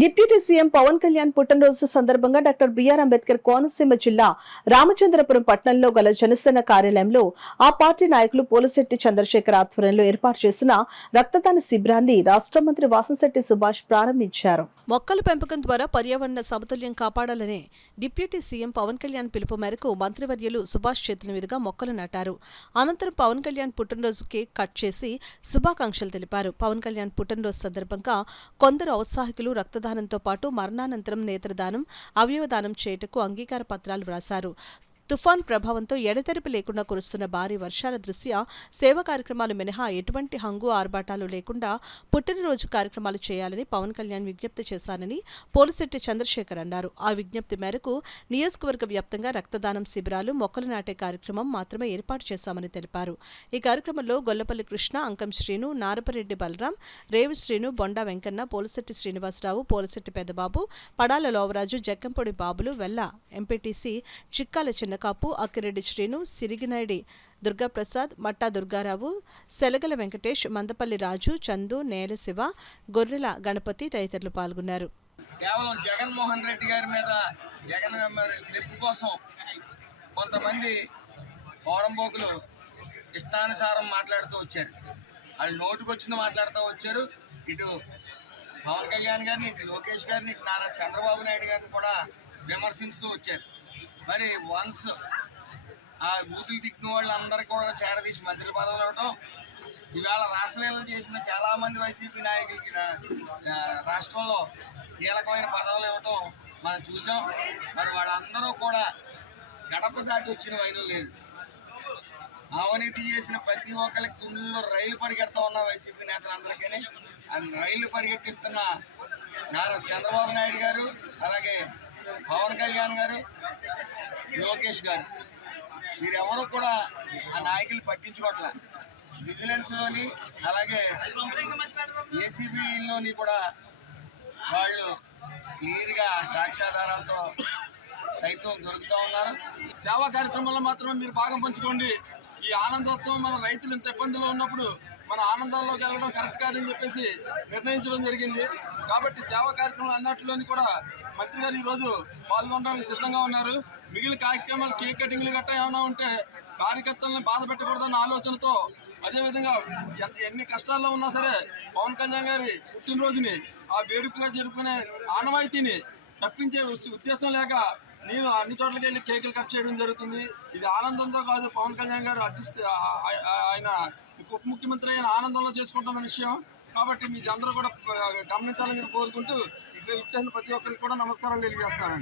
Deputy CM Pawan Kalyan పుట్టినరోజు సందర్భంగా doctor BR Ambedkar Konaseema జిల్లా రామచంద్రపురం పట్టణంలో గల జనసేన కార్యాలయంలో ఆ పార్టీ నాయకులు పోలిశెట్టి చంద్రశేఖర్ ఆధ్వర్యంలో ఏర్పాటు చేసిన రక్తదాన శిబిరాన్ని రాష్ట్ర మంత్రి వాసంశెట్టి సుభాష్ ప్రారంభించారు. మొక్కల పెంపకం ద్వారా పర్యావరణ సమతుల్యం కాపాడాలనే డిప్యూటీ సీఎం పవన్ కళ్యాణ్ పిలుపు మేరకు మంత్రివర్యులు సుభాష్ చేతుల మీదుగా మొక్కలు నాటారు. అనంతరం పవన్ కళ్యాణ్ పుట్టినరోజు కేక్ కట్ చేసి శుభాకాంక్షలు తెలిపారు. పవన్ కళ్యాణ్ పుట్టినరోజు సందర్భంగా కొందరు ఔత్సాహికులు రక్తదానంతో పాటు మరణానంతరం నేత్రదానం, అవయవదానం చేయుటకు అంగీకార పత్రాలు వ్రాశారు. తుఫాన్ ప్రభావంతో ఎడతెరిపి లేకుండా కురుస్తున్న భారీ వర్షాల దృష్ట్యా సేవా కార్యక్రమాలు మినహా ఎటువంటి హంగు ఆర్భాటాలు లేకుండా పుట్టినరోజు కార్యక్రమాలు చేయాలని పవన్ కళ్యాణ్ విజ్ఞప్తి చేశారని పోలిశెట్టి చంద్రశేఖర్ అన్నారు. ఆ విజ్ఞప్తి మేరకు నియోజకవర్గ వ్యాప్తంగా రక్తదానం శిబిరాలు, మొక్కలు నాటే కార్యక్రమం మాత్రమే ఏర్పాటు చేశామని తెలిపారు. ఈ కార్యక్రమంలో గొల్లపల్లి కృష్ణ, అంకం శ్రీను, నారపరెడ్డి బలరాం, రేవు శ్రీను, బొండా వెంకన్న, పోలిశెట్టి శ్రీనివాసరావు, పోలిశెట్టి పెద్దబాబు, పడాల లోవరాజు, జక్కంపొడి బాబులు, వెల్ల ఎంపీటీసీ చిక్కాల చిన్నకాపు, అక్కిరెడ్డి శ్రీను, సిరిగినాయుడి దుర్గాప్రసాద్, మట్టా దుర్గారావు, సెలగల వెంకటేష్, మందపల్లి రాజు, చందు, నేల శివ, గొర్రెల గణపతి తదితరులు పాల్గొన్నారు. కేవలం జగన్మోహన్ రెడ్డి గారి మీద మెప్పు కోసం కొంతమంది పోరంబోకులు ఇష్టానుసారం మాట్లాడుతూ వచ్చారు. వాళ్ళు నోటుకొచ్చింది మాట్లాడుతూ వచ్చారు. ఇటు పవన్ కళ్యాణ్ గారిని, ఇటు లోకేష్ గారిని, ఇటు నారా చంద్రబాబు నాయుడు గారిని కూడా విమర్శిస్తూ వచ్చారు. మరి వన్స్ ఆ బూతులు తిట్టిన వాళ్ళందరికీ కూడా చేరదీసి మంత్రి పదవులు ఇవ్వటం, ఇవాళ రాష్ట్రలీలలు చేసిన చాలామంది వైసీపీ నాయకులకి రాష్ట్రంలో కీలకమైన పదవులు ఇవ్వటం మనం చూసాం. మరి వాళ్ళందరూ కూడా గడప దాటి వచ్చిన వైనం లేదు. అవినీతి చేసిన ప్రతి ఒక్కరికి గుండెల్లో రైలు పరిగెడుతూ ఉన్న వైసీపీ నేతలందరికీ రైలు పరిగెట్టిస్తున్న నారా చంద్రబాబు నాయుడు గారు, అలాగే పవన్ కళ్యాణ్ గారు, లోకేష్ గారు, వీరెవరూ కూడా ఆ నాయకులు పట్టించుకోవట్లే. విజిలెన్స్లోని అలాగే ఏసీబీలోని కూడా వాళ్ళు క్లియర్గా సాక్ష్యాధారాలతో సైతం దొరుకుతూ ఉన్నారు. సేవా కార్యక్రమాల్లో మాత్రమే మీరు భాగం పంచుకోండి. ఈ ఆనందోత్సవం మన రైతులు ఇంత ఇబ్బందులో ఉన్నప్పుడు మన ఆనందాల్లోకి వెళ్ళడం కరెక్ట్ కాదని చెప్పేసి నిర్ణయించడం జరిగింది. కాబట్టి సేవా కార్యక్రమాలు అన్నట్లోని కూడా మంత్రి గారు ఈరోజు పాల్గొనడానికి సిద్ధంగా ఉన్నారు. మిగిలిన కార్యక్రమాలు కేక్ కటింగ్లు గట్టా ఏమైనా ఉంటే కార్యకర్తలను బాధ పెట్టకూడదన్న ఆలోచనతో, అదేవిధంగా ఎన్ని కష్టాల్లో ఉన్నా సరే పవన్ కళ్యాణ్ గారి పుట్టినరోజుని ఆ వేడుకగా జరుపుకునే ఆనవాయితీని తప్పించే ఉద్దేశం లేక నేను అన్ని చోట్లకి వెళ్ళి కేకులు కట్ చేయడం జరుగుతుంది. ఇది ఆనందంతో కాదు, పవన్ కళ్యాణ్ గారు ఆయన ఉప ముఖ్యమంత్రి అయిన ఆనందంలో చేసుకుంటున్న విషయం. కాబట్టి మీకు అందరూ కూడా గమనించాలని కోరుకుంటూ ఇక్కడ ఇచ్చేసిన ప్రతి ఒక్కరికి కూడా నమస్కారాలు తెలియజేస్తున్నాను.